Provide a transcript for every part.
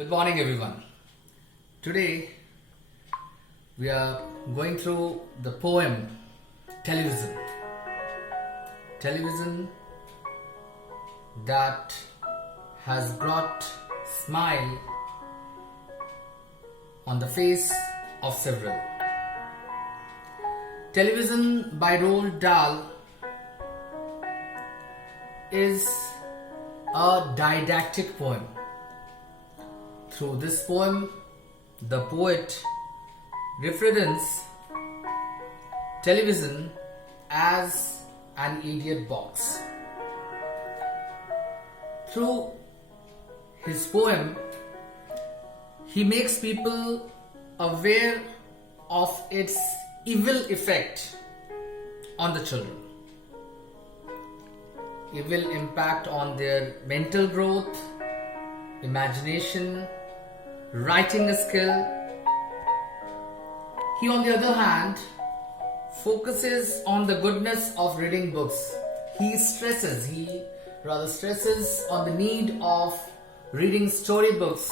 Good morning, everyone. Today we are going through the poem Television. Television that has brought smile on the face of several. Television by Roald Dahl is a didactic poem. Through this poem, the poet represents television as an idiot box. Through his poem, he makes people aware of its evil effect on the children. Evil impact on their mental growth, imagination, writing skill. He, on the other hand, focuses on the goodness of reading books. He rather stresses on the need of reading storybooks,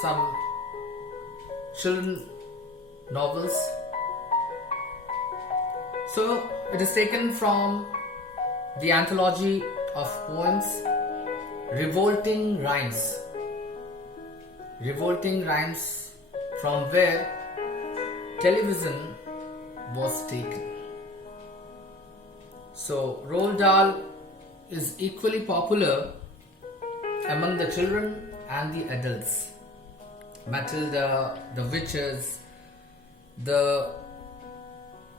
some children novels. So it is taken from the anthology of poems Revolting Rhymes. Revolting Rhymes, from where television was taken. So Roald Dahl is equally popular among the children and the adults. Matilda, the Witches, the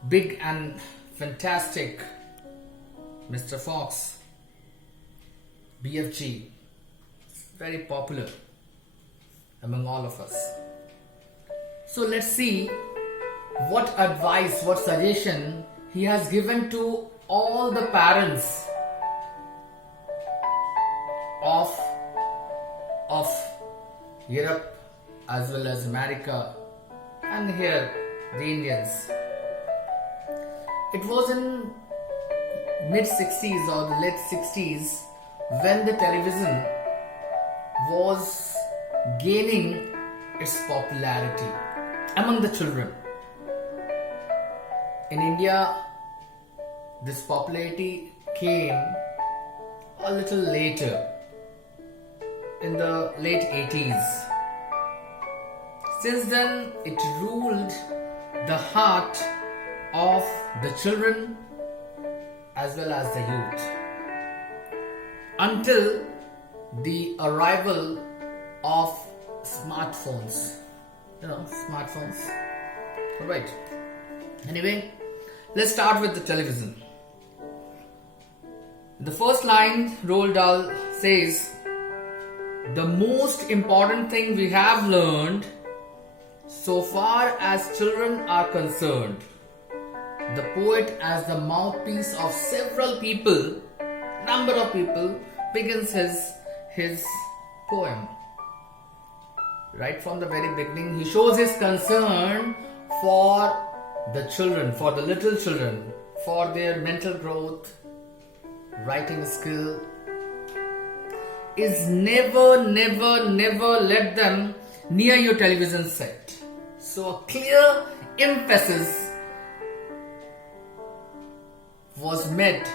big and fantastic Mr. Fox, BFG, very popular among all of us. So let's see what advice, what suggestion he has given to all the parents of Europe as well as America and here the Indians. It was in mid-60s or the late 60s when the television was gaining its popularity among the children. In India, this popularity came a little later, in the late 80s. Since then, it ruled the heart of the children as well as the youth until the arrival of smartphones. Smartphones. Alright. Anyway, let's start with the television. The first line, Roald Dahl says, the most important thing we have learned so far as children are concerned. The poet, as the mouthpiece of several people, number of people, begins his poem. Right from the very beginning, he shows his concern for the children, for the little children, for their mental growth, writing skill. Is never let them near your television set. So a clear emphasis was made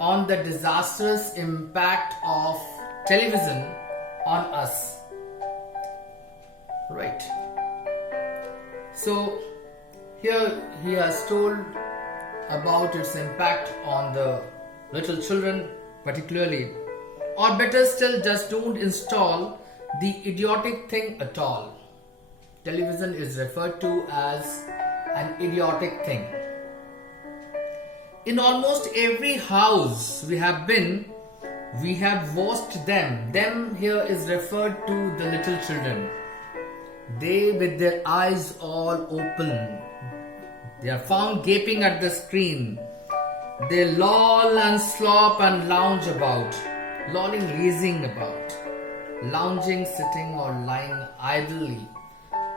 on the disastrous impact of television on us. Right. So here he has told about its impact on the little children particularly, or better still, just don't install the idiotic thing at all. Television is referred to as an idiotic thing. In almost every house we have been, we have watched them. Them here is referred to the little children. They, with their eyes all open, they are found gaping at the screen. They loll and slop and lounge about, lolling, lazing about, lounging, sitting or lying idly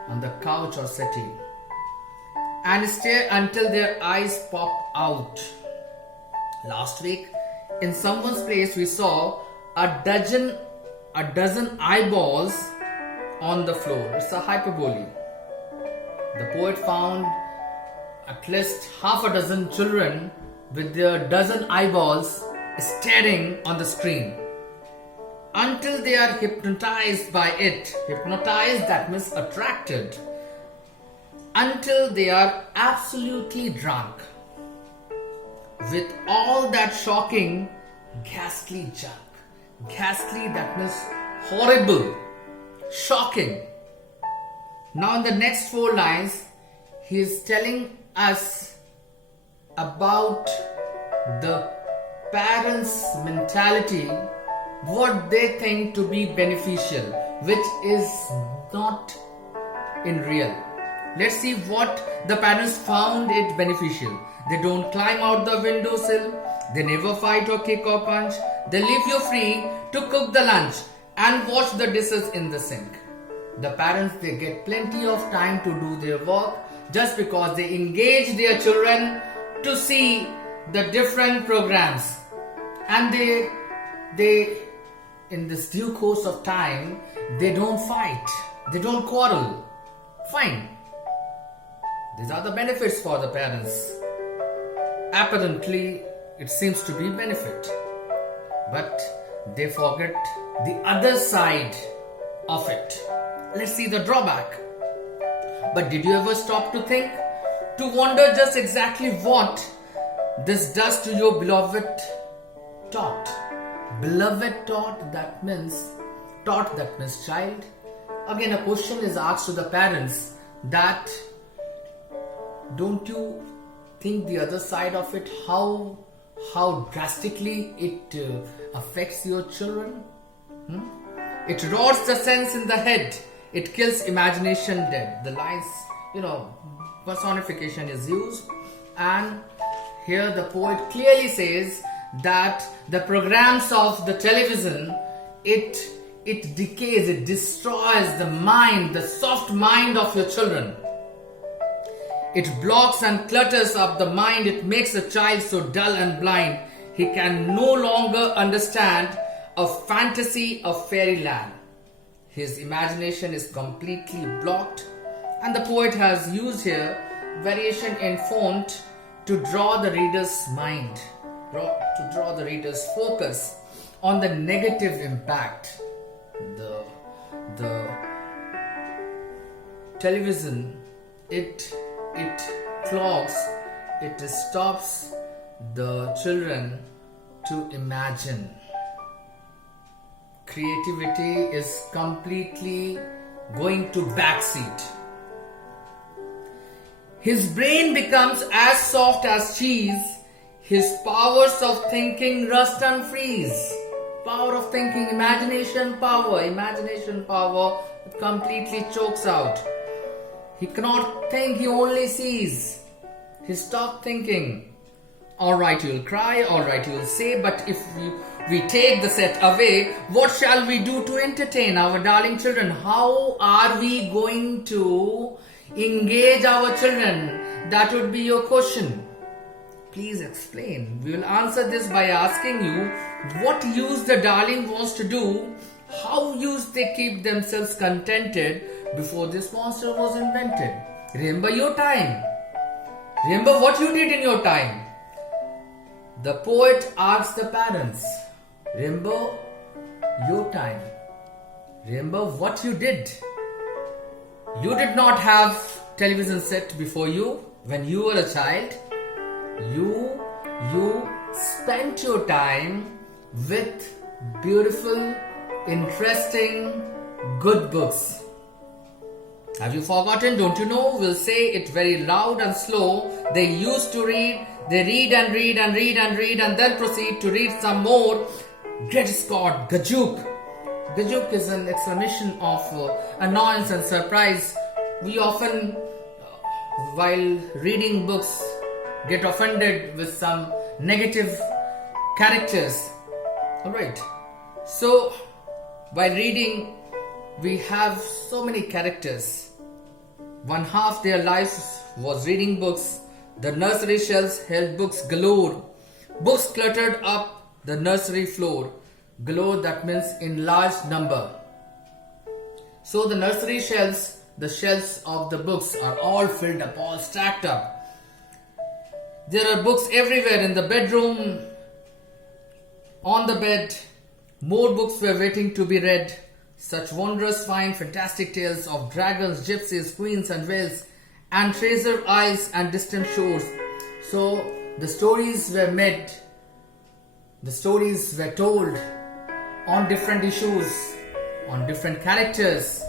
on the couch or settee, and stare until their eyes pop out. Last week, in someone's place, we saw a dozen eyeballs on the floor. It's a hyperbole. The poet found at least half a dozen children with their dozen eyeballs staring on the screen until they are hypnotized by it. Hypnotized, that means attracted. Until they are absolutely drunk with all that shocking, ghastly junk. Ghastly, that means horrible, shocking. Now in the next 4 lines, he is telling us about the parents' mentality, what they think to be beneficial, which is not in real. Let's see what the parents found it beneficial. They don't climb out the windowsill. They never fight or kick or punch. They leave you free to cook the lunch and wash the dishes in the sink. The parents, they get plenty of time to do their work just because they engage their children to see the different programs. And they in this due course of time, they don't fight. They don't quarrel. Fine. These are the benefits for the parents. Apparently, it seems to be benefit. But they forget the other side of it. Let's see the drawback. But did you ever stop to think? To wonder just exactly what this does to your beloved tot? Beloved tot, that means child. Again, a question is asked to the parents that don't you think the other side of it, how drastically it affects your children? It rots the sense in the head. It kills imagination dead. The lines, personification is used. And here the poet clearly says that the programs of the television, it decays, it destroys the mind, the soft mind of your children. It blocks and clutters up the mind. It makes a child so dull and blind, he can no longer understand a fantasy of fairyland. His imagination is completely blocked, and the poet has used here variation in font to draw the reader's mind, to draw the reader's focus on the negative impact. The television, it clogs, it stops the children to imagine. Creativity is completely going to backseat. His brain becomes as soft as cheese. His powers of thinking rust and freeze. Power of thinking, imagination power, it completely chokes out. He cannot think, he only sees. He stopped thinking. Alright, you'll cry, alright, you'll say, but if we take the set away, what shall we do to entertain our darling children? How are we going to engage our children? That would be your question. Please explain. We will answer this by asking you what use the darling wants to do, how use they keep themselves contented before this monster was invented. Remember your time. Remember what you did in your time. The poet asks the parents, remember your time. Remember what you did. You did not have television set before you when you were a child. You spent your time with beautiful, interesting, good books. Have you forgotten? Don't you know? We'll say it very loud and slow. They used to read. They read and read and read and read and then proceed to read some more. Great Scott, Gajuk. Gajuk is an exclamation of annoyance and surprise. We often, while reading books, get offended with some negative characters. Alright. So, while reading, we have so many characters. One half their lives was reading books. The nursery shelves held books galore. Books cluttered up the nursery floor. Glow, that means in large number. So the nursery shelves, the shelves of the books are all filled up, all stacked up. There are books everywhere in the bedroom, on the bed. More books were waiting to be read. Such wondrous, fine, fantastic tales of dragons, gypsies, queens and whales, and treasure isles and distant shores. So the stories were made, the stories were told on different issues, on different characters.